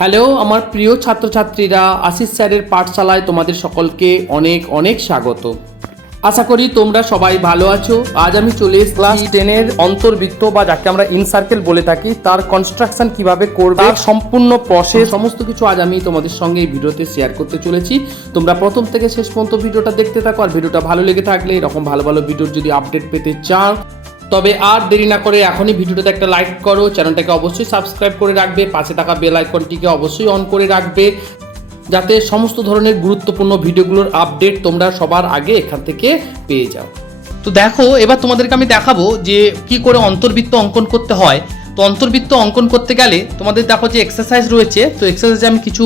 Hello আমার প্রিয় ছাত্রছাত্রীরা, আশিস স্যারের পাঠশালায় তোমাদের সকলকে অনেক অনেক স্বাগত। আশা করি তোমরা সবাই ভালো আছো। আজ আমি চলে এসেছি ক্লাস 10-এর অন্তর্বৃত্ত বা যাকে আমরা ইনসার্কেল বলে থাকি তার কনস্ট্রাকশন কিভাবে করবে, তার সম্পূর্ণ প্রসেস সমস্ত কিছু আজ আমি তোমাদের সঙ্গে এই ভিডিওতে শেয়ার করতে চলেছি। তোমরা প্রথম থেকে শেষ পর্যন্ত ভিডিওটা দেখতে থাকো। আর ভিডিওটা ভালো লেগে থাকলে এরকম ভালো ভালো ভিডিওর যদি আপডেট পেতে চাও তবে আর দেরি না করে এখনই ভিডিওটাতে একটা লাইক করো, চ্যানেলটাকে অবশ্যই সাবস্ক্রাইব করে রাখবে, পাশে থাকা বেল আইকনটিকে অবশ্যই অন করে রাখবে যাতে সমস্ত ধরনের গুরুত্বপূর্ণ ভিডিওগুলোর আপডেট তোমরা সবার আগে এখান থেকে পেয়ে যাও। তো দেখো, এবার তোমাদেরকে আমি দেখাবো যে কি করে অন্তর্বৃত্ত অঙ্কন করতে হয়। তো অন্তর্বৃত্ত অঙ্কন করতে গেলে তোমাদের দেখো যে এক্সারসাইজ রয়েছে, তো এক্সারসাইজে আমি কিছু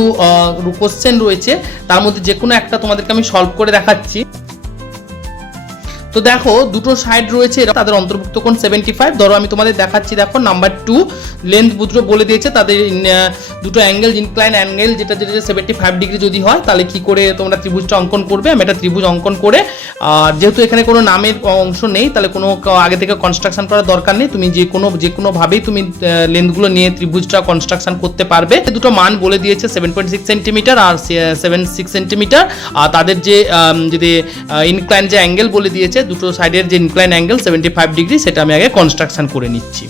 কোশ্চেন রয়েছে, তার মধ্যে যে কোনো একটা তোমাদেরকে আমি সলভ করে দেখাচ্ছি। তো দেখো দুটো সাইড রয়েছে, তাদের অন্তর্ভুক্ত কোণ 75। ধরো আমি তোমাদের দেখাচ্ছি, দেখো নাম্বার 2 লেন্থ বুদ্র বলে দিয়েছে, তাদের দুটো অ্যাঙ্গেল ইনক্লাইন অ্যাঙ্গেল যেটা 75 ডিগ্রি যদি হয় তাহলে কি করে তোমরা ত্রিভুজটা অঙ্কন করবে। আমি একটা ত্রিভুজ অঙ্কন করে, আর যেহেতু এখানে কোনো নামের অংশ নেই তাহলে কোনো আগে থেকে কনস্ট্রাকশন করার দরকার নেই, তুমি যে কোনোভাবেই তুমি লেন্থগুলো নিয়ে ত্রিভুজটা কনস্ট্রাকশন করতে পারবে। দুটো মান বলে দিয়েছে 7.6 সেন্টিমিটার আর 7.6 সেন্টিমিটার, আর তাদের যে যদি ইনক্লাইন যে অ্যাঙ্গেল বলে দিয়েছে দুটো সাইডের যে ইনক্লাইন অ্যাঙ্গেল 75 ডিগ্রি, সেটা আমি আগে কনস্ট্রাকশন করে নিচ্ছি।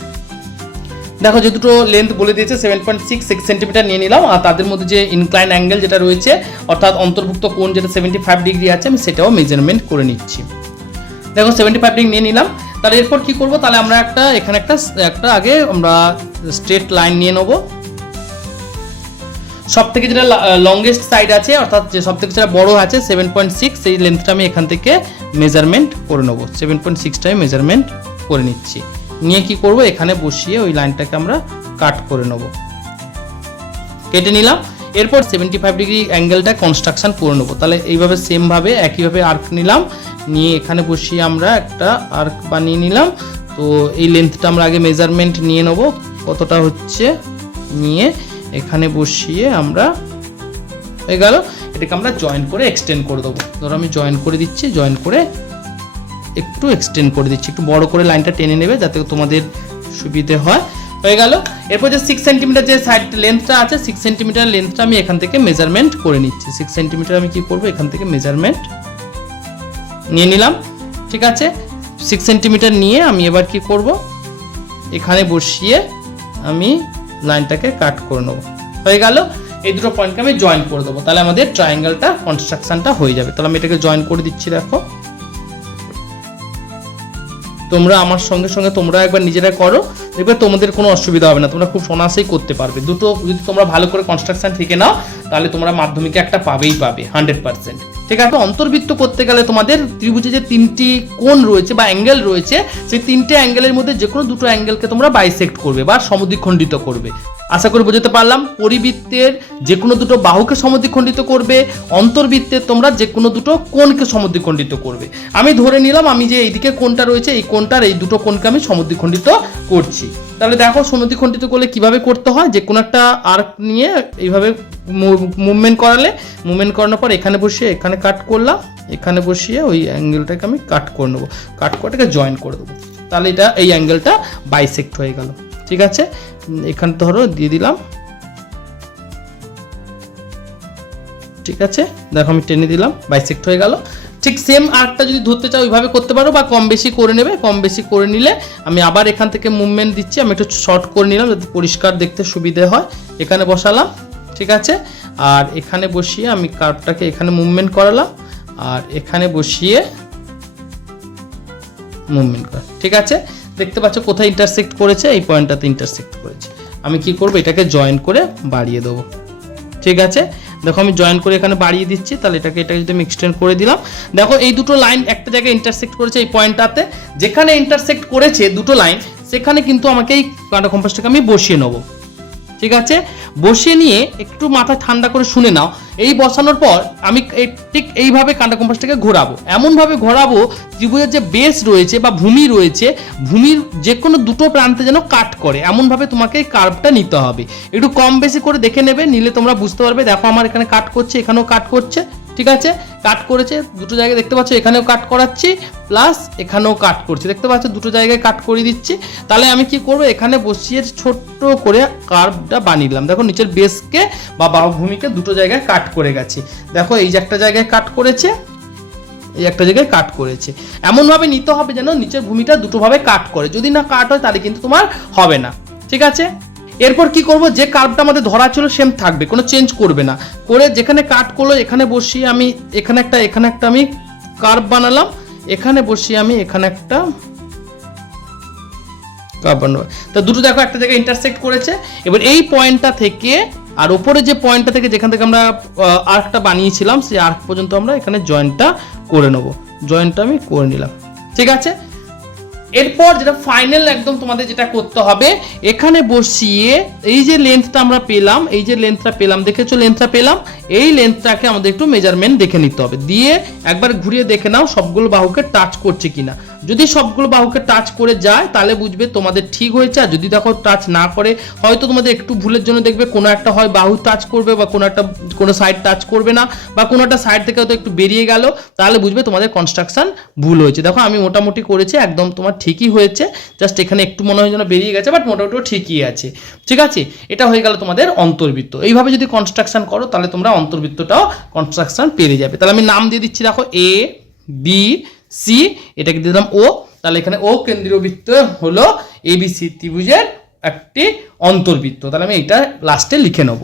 দেখো যে দুটো লেন্থ বলে দিয়েছে 7.6 সেন্টিমিটার নিয়ে নিলাম, আর তাদের মধ্যে যে ইনক্লাইন অ্যাঙ্গেল যেটা রয়েছে অর্থাৎ অন্তর্ভুক্ত কোণ যেটা 75 ডিগ্রি আছে আমি সেটাও মেজারমেন্ট করে নিচ্ছি। দেখো 75 ডিগ্রি নিয়ে নিলাম। তাহলে এরপর কি করব, তাহলে আমরা এখানে একটা আগে আমরা স্ট্রেট লাইন নিয়ে নেব। সব থেকে যেটা লংগেস্ট সাইড আছে অর্থাৎ যে সব থেকে যেটা বড় আছে 7.6, সেই লেন্থটা আমি এখান থেকে মেজারমেন্ট করে নেব। 7.6টাই মেজারমেন্ট করে নিচ্ছি। নিয়ে কি করব, এখানে বসিয়ে ওই লাইনটাকে আমরা কাট করে নেব। কেটে নিলাম। এরপর 75 ডিগ্রি অ্যাঙ্গেলটা কনস্ট্রাকশন করে নেব। তাহলে এইভাবে সেমভাবে একইভাবে আর্ক নিলাম, নিয়ে এখানে বসিয়ে আমরা একটা আর্ক বানিয়ে নিলাম। তো এই লেন্থটা আমরা আগে মেজারমেন্ট নিয়ে নেব কতটা হচ্ছে, নিয়ে এখানে বসিয়ে আমরা হয়ে গেল। এটাকে আমরা জয়েন করে এক্সটেন্ড করে দেবো। ধরো আমি জয়েন করে দিচ্ছি, জয়েন করে একটু এক্সটেন্ড করে দিচ্ছি, একটু বড় করে লাইনটা টেনে নেবে যাতে তোমাদের সুবিধে হয়। হয়ে গেল। এরপর যে 6 সেন্টিমিটার যে সাইড লেন্থটা আছে 6 সেন্টিমিটার লেন্থটা আমি এখান থেকে মেজারমেন্ট করে নিচ্ছি। 6 সেন্টিমিটার আমি কি করব, এখান থেকে মেজারমেন্ট নিয়ে নিলাম। ঠিক আছে, 6 সেন্টিমিটার নিয়ে আমি এবার কি করব, এখানে বসিয়ে আমি লাইনটাকে কাট করে নেব। হয়ে গেল। এই দুটো পয়েন্টকে আমি জয়েন করে দেবো, তাহলে আমাদের ট্রায়াঙ্গেলটা কনস্ট্রাকশনটা হয়ে যাবে। তাহলে আমি এটাকে জয়েন করে দিচ্ছি। দেখো তোমরা আমার সঙ্গে সঙ্গে তোমরা একবার নিজেরা করো, দেখবে তোমাদের কোনো অসুবিধা হবে না, তোমরা খুব সহজেই করতে পারবে। দুটো যদি তোমরা ভালো করে কনস্ট্রাকশন শিখে নাও তাহলে তোমরা মাধ্যমিকে একটা পাবে 100%। ঠিক আছে, অন্তর্বৃত্ত করতে গেলে তোমাদের ত্রিভুজে যে 3টি কোণ রয়েছে বা অ্যাঙ্গেল রয়েছে সেই 3টে অ্যাঙ্গেলের মধ্যে যে কোনো দুটো অ্যাঙ্গেলকে তোমরা বাইসেক্ট করবে বা সমদ্বিখণ্ডিত করবে। আশা করি বুঝতে পারলাম। পরিবৃত্তের যে কোনো দুটো বাহুকে সমদ্বিখণ্ডিত করবে, অন্তর্বৃত্তের তোমরা যে কোনো দুটো কোণকে সমদ্বিখণ্ডিত করবে। আমি ধরে নিলাম আমি যে এইদিকে কোণটা রয়েছে এই কোণটার এই দুটো কোণকে আমি সমদ্বিখণ্ডিত করছি। তাহলে দেখো সমদ্বিখণ্ডিত করলে কিভাবে করতে হয়, যে কোনো একটা আর্ক নিয়ে এইভাবে মুভমেন্ট করানোর পর এখানে বসিয়ে এখানে কাট করলাম, এখানে বসিয়ে ওই অ্যাঙ্গেলটাকে আমি কাট করে নেবো, কাট করে এটাকে জয়েন করে দেবো। তাহলে এটা এই অ্যাঙ্গেলটা বাইসেক্ট হয়ে গেল। ঠিক আছে, এখানে ধরো দিয়ে দিলাম। ঠিক আছে, দেখো আমি টেনে দিলাম, বাইসেক্ট হয়ে গেল। ঠিক সেম আর্কটা যদি ধরতে চাও ওইভাবে করতে পারো বা কম বেশি করে নেবে। কম বেশি করে নিলে আমি আবার এখান থেকে মুভমেন্ট দিচ্ছি, আমি একটু শর্ট করে নিলাম যাতে পরিষ্কার দেখতে সুবিধে হয়। এখানে বসালাম। ঠিক আছে, আর এখানে বসিয়ে আমি কার্ভটাকে এখানে মুভমেন্ট করালাম, আর এখানে বসিয়ে মুভমেন্ট করা। ঠিক আছে, দেখতে পাচ্ছ কোথায় ইন্টারসেক্ট করেছে, এই পয়েন্টটাতে ইন্টারসেক্ট করেছে। আমি কি করব, এটাকে জয়েন করে বাড়িয়ে দেবো। ঠিক আছে, দেখো আমি জয়েন করে এখানে বাড়িয়ে দিচ্ছি। তাহলে এটাকে যদি আমি এক্সটেন্ড করে দিলাম, দেখো এই দুটো লাইন একটা জায়গায় ইন্টারসেক্ট করেছে এই পয়েন্টটাতে। যেখানে ইন্টারসেক্ট করেছে দুটো লাইন সেখানে কিন্তু আমাকে এই কাঁটা কম্পাসটাকে আমি বসিয়ে নেবো। ঠিক আছে, বসিয়ে নিয়ে একটু মাথা ঠান্ডা করে শুনে নাও। এই বসানোর পর আমি ঠিক এইভাবে কাঁটা কম্পাসটাকে ঘোরাবো, এমনভাবে ঘোরাবো ত্রিভুজের যে বেস রয়েছে বা ভূমি রয়েছে, ভূমির যে কোনো দুটো প্রান্তে যেন কাট করে এমনভাবে তোমাকে এই কার্ভটা নিতে হবে। একটু কম বেশি করে দেখে নেবে, নিলে তোমরা বুঝতে পারবে। দেখো আমার এখানে কাট করছে, এখানেও কাট করছে। ঠিক আছে, কাট করেছে, দুটো জায়গায় দেখতে পাচ্ছ এখানেও কাট করাচ্ছি প্লাস এখানেও কাট করছি, দেখতে পাচ্ছ দুটো জায়গায় কাট করে দিচ্ছি। তাহলে আমি কি করব, এখানে বসিয়ে ছোট্ট করে কার্ভটা বানিয়ে দিলাম। দেখো নিচের বেসকে বা বাহুভূমিকে দুটো জায়গায় কাট করে গেছি। দেখো এই যে একটা জায়গায় কাট করেছে, এই একটা জায়গায় কাট করেছে। এমনভাবে নিতে হবে যেন নিচের ভূমিটা দুটোভাবে কাট করে, যদি না কাট হয় তাহলে কিন্তু তোমার হবে না, ঠিক আছে। এরপর কি করব, যে কার্ভটা আমাদের ধরা ছিল সেম থাকবে, কোনো চেঞ্জ করবে না, করে যেখানে কাট করলো এখানে বসিয়ে আমি এখানে একটা আমি কার্ভ বানালাম, এখানে বসিয়ে আমি এখানে একটা কার্ভ বানাবো। তো দুটো দেখো একটা জায়গায় ইন্টারসেক্ট করেছে। এবার এই পয়েন্টটা থেকে আর উপরে যে পয়েন্টটা থেকে যেখান থেকে আমরা আর্কটা বানিয়েছিলাম সেই আর্ক পর্যন্ত আমরা এখানে জয়েন্টটা করে নেব। জয়েন্টটা আমি করে নিলাম, ঠিক আছে। এরপর যেটা ফাইনাল একদম তোমাদের যেটা করতে হবে, এখানে বসিয়ে এই যে লেন্থটা আমরা পেলাম, এই যে লেন্থটা পেলাম, দেখেছো লেন্থটা পেলাম, এই লেন্থটাকে আমাদের একটু মেজারমেন্ট দেখে নিতে হবে, দিয়ে একবার ঘুরিয়ে দেখে নাও সবগুলো বাহুকে টাচ করছে কিনা। যদি সবগুলো বাহুকে টাচ করে যায় তাহলে বুঝবে তোমাদের ঠিক হয়েছে, আর যদি দেখো টাচ না করে, হয়তো তোমাদের একটু ভুলের জন্য দেখবে কোনো একটা হয় বাহু টাচ করবে বা কোনো সাইড টাচ করবে না, বা কোনো একটা সাইড থেকে হয়তো একটু বেরিয়ে গেল, তাহলে বুঝবে তোমাদের কনস্ট্রাকশন ভুল হয়েছে। দেখো আমি মোটামুটি করেছি, একদম তোমার ঠিকই হয়েছে, জাস্ট এখানে একটু মনে হয় যেন বেরিয়ে গেছে, বাট মোটামুটি ঠিকই আছে, ঠিক আছে। এটা হয়ে গেল তোমাদের অন্তর্বৃত্ত। এইভাবে যদি কনস্ট্রাকশন করো তাহলে তোমরা অন্তর্বৃত্তটাও কনস্ট্রাকশন পেরে যাবে। তাহলে আমি নাম দিয়ে দিচ্ছি, দেখো এ বি সি, এটাকে দিয়ে দিলাম ও, তাহলে এখানে ও কেন্দ্রীয় বৃত্ত হলো এবিসি ত্রিভুজের একটি অন্তর্বৃত্ত। তাহলে আমি এটা লাস্টে লিখে নেব,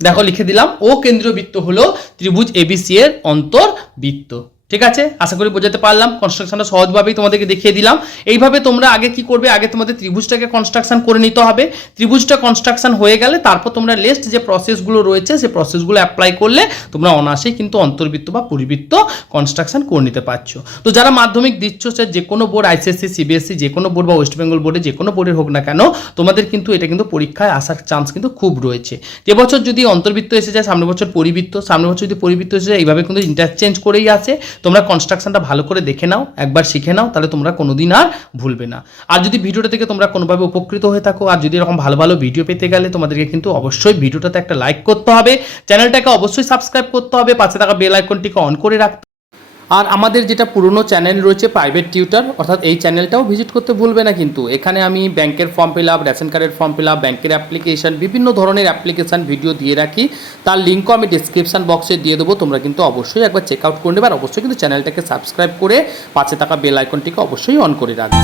দেখো লিখে দিলাম ও কেন্দ্রীয় বৃত্ত হলো ত্রিভুজ এবিসি এর অন্তর্বৃত্ত, ঠিক আছে। আশা করি বোঝাতে পারলাম, কনস্ট্রাকশনটা সহজভাবেই তোমাদেরকে দেখিয়ে দিলাম। এইভাবে তোমরা আগে কি করবে, আগে তোমাদের ত্রিভুজটাকে কনস্ট্রাকশন করে নিতে হবে। ত্রিভুজটা কনস্ট্রাকশন হয়ে গেলে তারপর তোমরা লেস্ট যে প্রসেসগুলো রয়েছে সেই প্রসেসগুলো অ্যাপ্লাই করলে তোমরা অনায়াসেই কিন্তু অন্তর্বৃত্ত বা পরিবৃত্ত কনস্ট্রাকশন করে নিতে পারছো। তো যারা মাধ্যমিক দিচ্ছ, সে যে কোনো বোর্ড, আইসিএসসি, সিবিএসসি, যে কোনো বোর্ড বা ওয়েস্ট বেঙ্গল বোর্ডে যে কোনো বোর্ডের হোক না কেন, তোমাদের কিন্তু এটা কিন্তু পরীক্ষায় আসার চান্স কিন্তু খুব রয়েছে। এবছর যদি অন্তর্বৃত্ত এসে যায়, সামনের বছর পরিবৃত্ত, সামনের বছর যদি পরিবৃত্ত এসে যায়, এইভাবে কিন্তু ইন্টারচেঞ্জ করেই আসে। তোমরা কনস্ট্রাকশনটা ভালো করে দেখে নাও, একবার শিখে নাও, তাহলে তোমরা কোনোদিন আর ভুলবে না। আর যদি ভিডিওটা থেকে তোমরা কোনোভাবে উপকৃত হয়ে থাকো, আর যদি এরকম ভালো ভালো ভিডিও পেতে গেলে তোমাদেরকে কিন্তু অবশ্যই ভিডিওটাতে একটা লাইক করতে হবে, চ্যানেলটাকে অবশ্যই সাবস্ক্রাইব করতে হবে, পাশে থাকা বেল আইকনটিকে অন করে রাখতে। আর আমাদের যেটা পুরনো চ্যানেল রয়েছে প্রাইভেট টিউটর, অর্থাৎ এই চ্যানেলটাও ভিজিট করতে ভুলবে না কিন্তু। এখানে আমি ব্যাংকের ফর্ম ফিল আপ, রেশন কার্ডের ফর্ম ফিল আপ, ব্যাংকের অ্যাপ্লিকেশন, বিভিন্ন ধরনের অ্যাপ্লিকেশন ভিডিও দিয়ে রাখি, তার লিঙ্কও আমি ডিসক্রিপশন বক্সে দিয়ে দেবো। তোমরা কিন্তু অবশ্যই একবার চেক আউট করে নেবে, আর অবশ্যই কিন্তু চ্যানেলটাকে সাবস্ক্রাইব করে পাশে থাকা বেল আইকনটিকে অবশ্যই অন করে রাখবে।